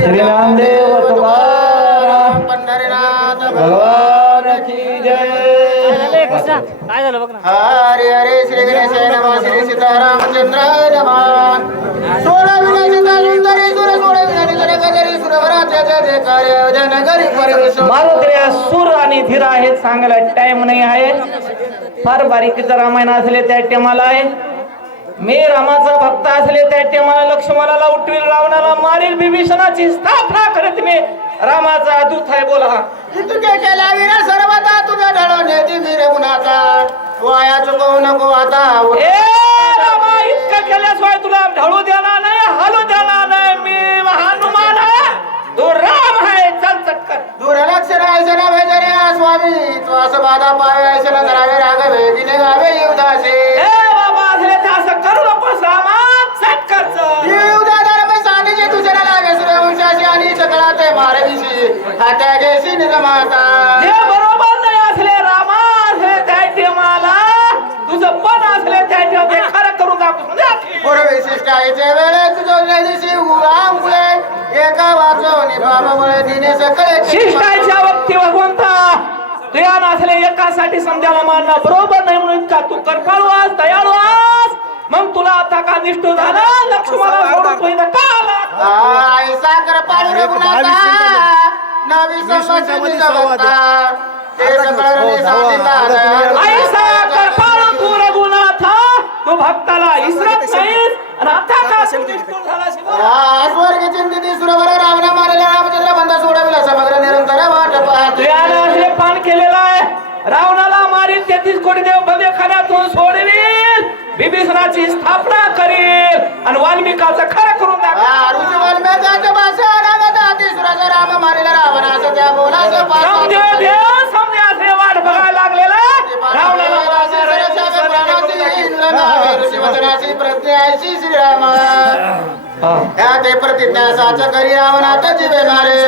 श्री नामदेव तुकाराम पंढरीनाथ भगवान की जय। काय झालं? बघ ना. हरे हरे श्री गणेश नमः श्री सीतारामचंद्र नमः। सोळा विनाशिता सुंदरी सुर सोळा विनाशी जन गजरी सुरवराच्या जय परमेश्वर। मारुद्र्या सूर आणि धीर आहेत सांगायला टाइम नाही आहे. फार बारीकीचं रामायण असले त्या टेमाला आहे. मी रामाचा भक्त असले त्या टेमाला लक्ष्मणाला उठवील रावणाला मारील बिभीषणाची स्थापना करत मी. रामाचा दूत आहे बोला. तुझे केला वीर सर्वता तुझ्या ढळवणे वीर गुणाचा. वाया चुकवू नको आता. ए रामा इतकं केल्याशिवाय तुला ढळू देणार नाही हलू देणार नाही मी हनुमान तू राम आहे चल चटकन दुर्लक्ष राहायचं ना भेजरे स्वामी तू असं बाधा पावे ऐसे ना करावे रागवे गिने गावे येवदासे एका वाचवणी बाबामुळे दिने सकळे शिष्टाच्या वक्ती भगवंता तुया नसले एकासाठी समजायला मानणं बरोबर नाही म्हणून इतका तू करपाळू आज दयाळू आज मग तुला आता का निष्ठू झाला? लक्ष्मणा सोडून का आला? रघुनाथा नवी जगता ते सांगितलं. ऐसा पान केलेलं आहे. रावणाला मारील तेहतीस कोटी देव भव्य खाण्यातून सोडवील. बिभीषणाची स्थापना करील. आणि वाल्मिकाचं खरं करून वाट बघायला लागलेला रावणाला ह्या ते प्रतिज्ञा साच करी रावणात जीवे मारे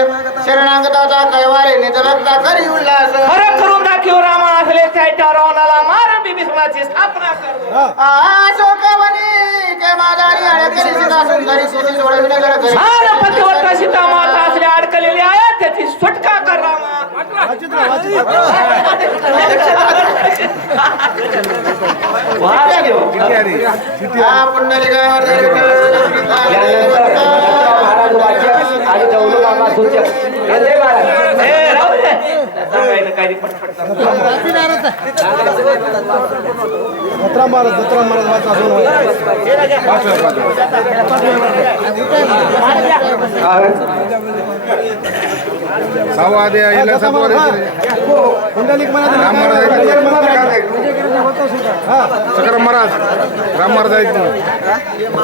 शरणागताचा कैवारे निज भक्ता करी उल्हास. खरं करून दाखव रामा असले त्याच्या रावणाला मार बिभीषणाची स्थापना कर. अशोकवनी के मादारी अडकली सीता सुंदरी जर. छान पतिव्रता सीता माता असले त्याची सुटका कर रामा. वाह. देव. हा जत्रा महाराज जत्रा महाराज वाचा दोन वाचा. सहावा याला जत्रा हा. हा. सकाराम महाराज राम महाराज आहेत.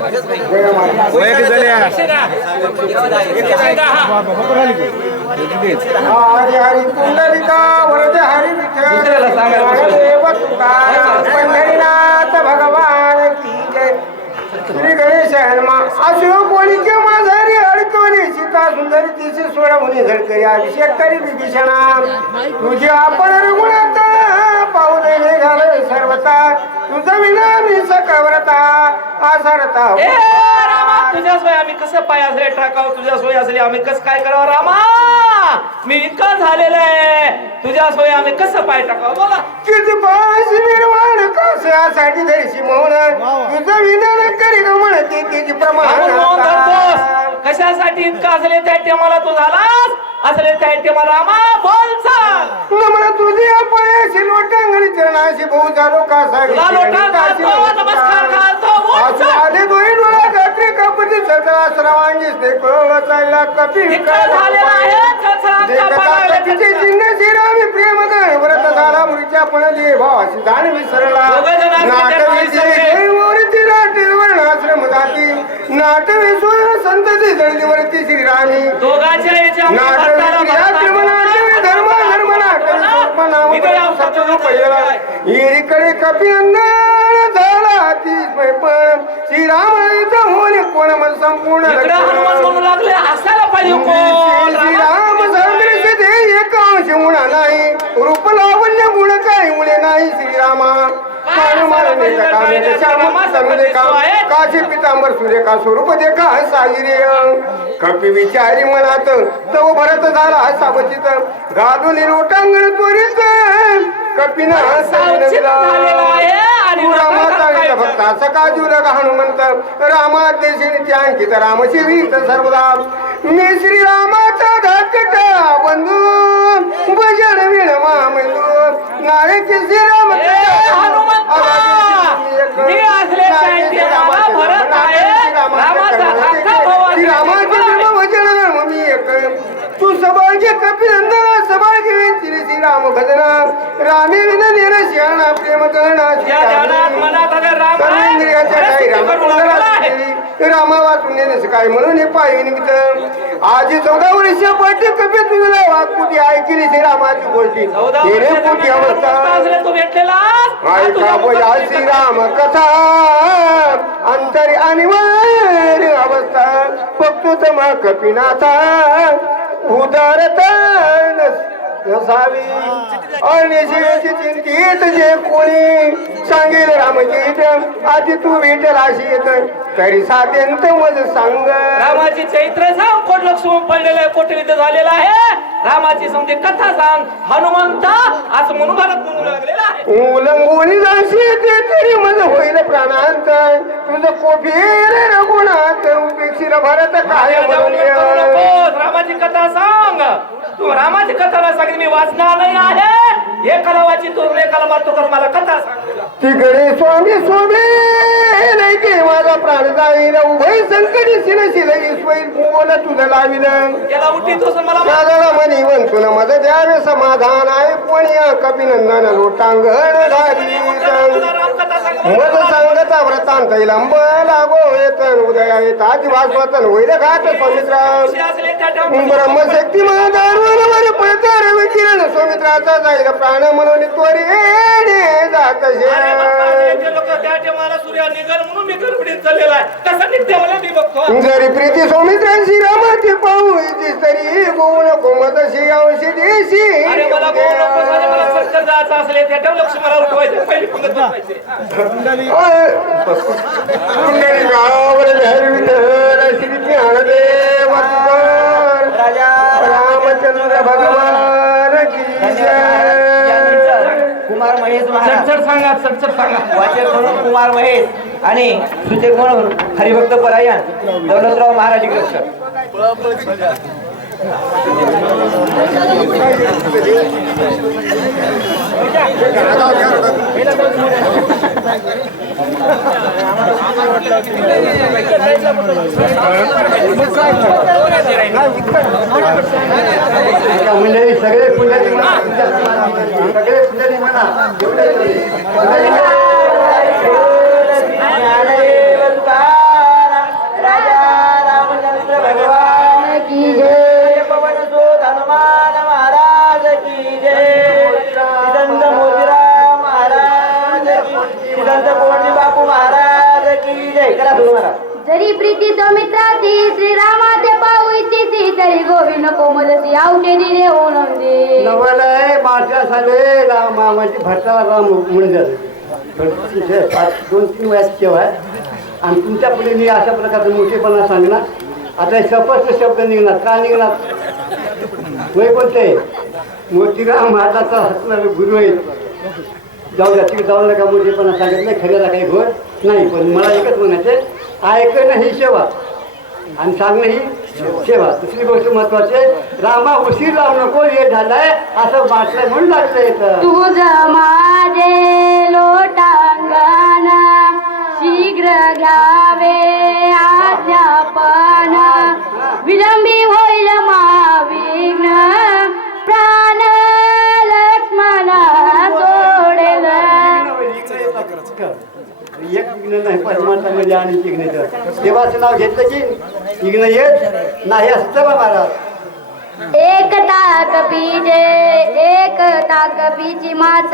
वया किती झाल्या? हरी हरी पुंडलिका श्री गणेश हनुमान अशोक कोणीचे माझारी अडकवली. सीता सुंदरी तिची सोडवणी झळकरी अभिषेक करी विभीषणा. तुझी आपण रघुनाथ. पाहून निघाले सर्वता तुझं विना मी सकव्रता. आसरता रामा तुझ्या सोय आम्ही कसं पाय असले टाकावं? तुझ्या सोय असले आम्ही कसं काय करावं? रामा मी इतकं झालेलं आहे. तुझ्या सोय आम्ही कसं पाय टाकावं? बोला. किती पास निर्माण कशासाठी धरशी मौन तुझं विधान करी ग म्हणते तिची प्रमाण. कशासाठी इतकं असले त्या टेमाला तू झालास? असले त्या टेमाला रामा बोल नमन तुझी अपयशी लोटांगणी चरणाशी भाऊ झालो का घालतो नमस्कार घालतो आले गात्री सगळा सर्वांगी चालला कपी तिचे चिन्ह प्रेम व्रत झाला मुलीच्या भावाशी विसरला. जाती. संतती जळदीवरती श्रीरामी धर्म धर्म नाट स्वप्न नाम सतरूप पहिला. हिरीकडे कपी झाला ती पण श्रीराम इथं होणे कोण मन संपूर्ण इकडे हनुमान म्हणू लागले हसायला पाहिजे कोण? रामा? श्रीराम एक अंश नाही. रूप लावण्य गुण मुळे नाही श्रीरामा. काशी पितांबर सूर्यका स्वरूप देखा साई रे. कपी विचारी मनात तव भरत झाला सावचित घालून लोटांगण त्वरित. कपिना सावचित झालेला आहे. आणि रामा नका चांगला करायचं. भक्ता सका जुलग हनुमंत. रामा देशिनी अंकित रामशी वीत सर्वदा. मी श्री रामाचा धाकटा बंधू रामा वाचून नेण्याचं काय? म्हणून हे पायी निमित्त आजी चौदा वर्ष पट कपी तुझला वाकुटी ऐकली श्री रामाची गोष्टी तेरे कुटी अवस्था. ऐका बोला श्रीराम कथा अंतरी अनिवार्य अवस्था. बघतो तमा कपिनाथा. उदारता नसावी. अनिशेची चिंतित जे कोणी. सांगेल रामगीत आधी तू भेटेल अशी येत. तरी साध्यंत मज सांग. रामाची चैत्र सांग. कोट लक्ष्मण पडलेलं आहे कोटविद्ध झालेला आहे. रामाची समजे कथा सांग. हनुमंता असं म्हणून भारत म्हणू लागलेला आहे. जाशी ते तरी मज होईल प्राणांत. तुझं कोफीर रघुनाथ उपेक्षिर भरत काय माझ्या म्हणून जवळ करू नकोस. रामाची कथा सांग. तू रामाची कथा ना सांगितली मी वाचणार नाही आहे. एकाला वाची तू कर मला कथा सांग. तिकडे स्वामी स्वामी नाही की माझा प्राण जाईल उभय संकटी शिल शिल ईश्वरी बोल तुझं लाविल मला मार. साधारण म्हणी वंतुन मज द्यावे समाधान आहे कोणी कपिनंदन लोटांगण झाली तुला मज सांगता व्रतांत लंब लागो येत उदया येत आदिवासवतन होईल घाट पवित्र. ब्रह्मशक्ती महादारवर पळतार सौमित्राचा जाईल प्राण म्हणून त्वरी जात जरी प्रीती सौमित्रांशी रामाची पाहू तरी जायचं असले लक्ष मला उठवायचे पहिली पंगत. कुंडली लहर विठ्ठल श्री ज्ञानदेव रामचंद्र भगवान. कुमार महेश महाराज. सांगा चटचट सांगा. वाचक म्हणून कुमार महेश आणि सूचक म्हणून हरिभक्त परायण दौलतराव महाराज सगळे पुण्याची सगळे पुण्याची म्हणा महाराज जरी प्रीती मित्राची श्रीरामाचे पाहू इच्छिती तरी गोविंद कोमलसी औषधी देऊ नंदी नवलय माशा साले राम मामाची राम म्हणून दोन तीन वयात केव्हा आणि तुमच्यापुढे मी अशा प्रकारचं मोठेपणा सांगणार. आता शपथ शब्द निघणार. का निघणार? वय कोणते मोतीराम हाताचा हसणारे गुरु आहे जाऊ द्या तिकडे जाऊ नका मोठेपणा सांगत नाही खऱ्याला काही घोर नाही पण मला एकच म्हणायचं ऐकणं ही सेवा. आणि सांगणं ही सेवा. दुसरी गोष्ट महत्वाची आहे, रामा उशीर लावू नको हे झालाय असं वाटलंय म्हणून लागलं येतं तुझ माझे लोटांगण शीघ्र घ्यावे आज्ञापन विलंबी होईल नाही परमार्थामध्ये आणि विघ्न देवाचं नाव घेतलं की विघ्न येत नाही असतं बा महाराज एक ताक बीजे एक ताक बीची मास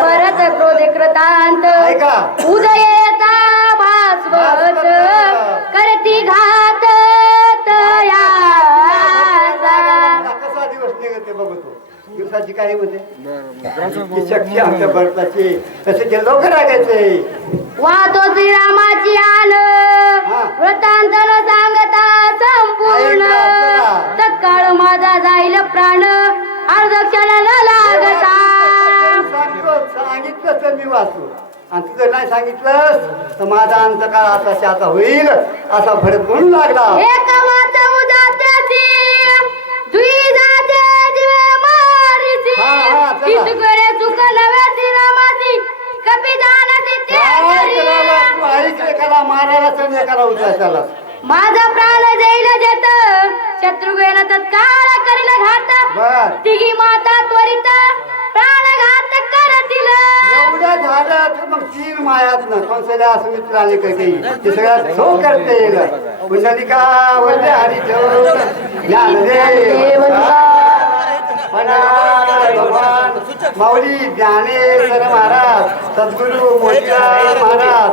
भरत क्रोध कृतांत. उदयेता भास्वत करती घात तयाचा कसा दिवस निघते बघतो दिवसाची काय होते? शक्ती आमच्या भरताची. तसे ते लवकर लागायचे वाहतो श्रीरामाची आन हा. वृत्तांतन सांगता संपूर्ण. तत्काळ माझा जाईल प्राण. अर्धक्षण न लागता. सांगतो सांगितलं तर मी वाचू. आणि तू जर नाही सांगितलंस तर माझा अंतकाळ आता आता होईल असा भडक म्हणून लागला मारायला संजय करा उचला त्याला? माझा प्राण जाईल जेत शत्रुघ्न तत्काळ करील घात. तिघी माता त्वरित प्राणघात करतील. एवढं झालं तर मग तीन मायात ना. आणि काही ते सगळ्यात करते कुंडलिका वंदे हरी ज्ञानदेव. पंढरनाथ भगवान माऊली ज्ञानेश्वर महाराज सद्गुरू मोतीराम महाराज.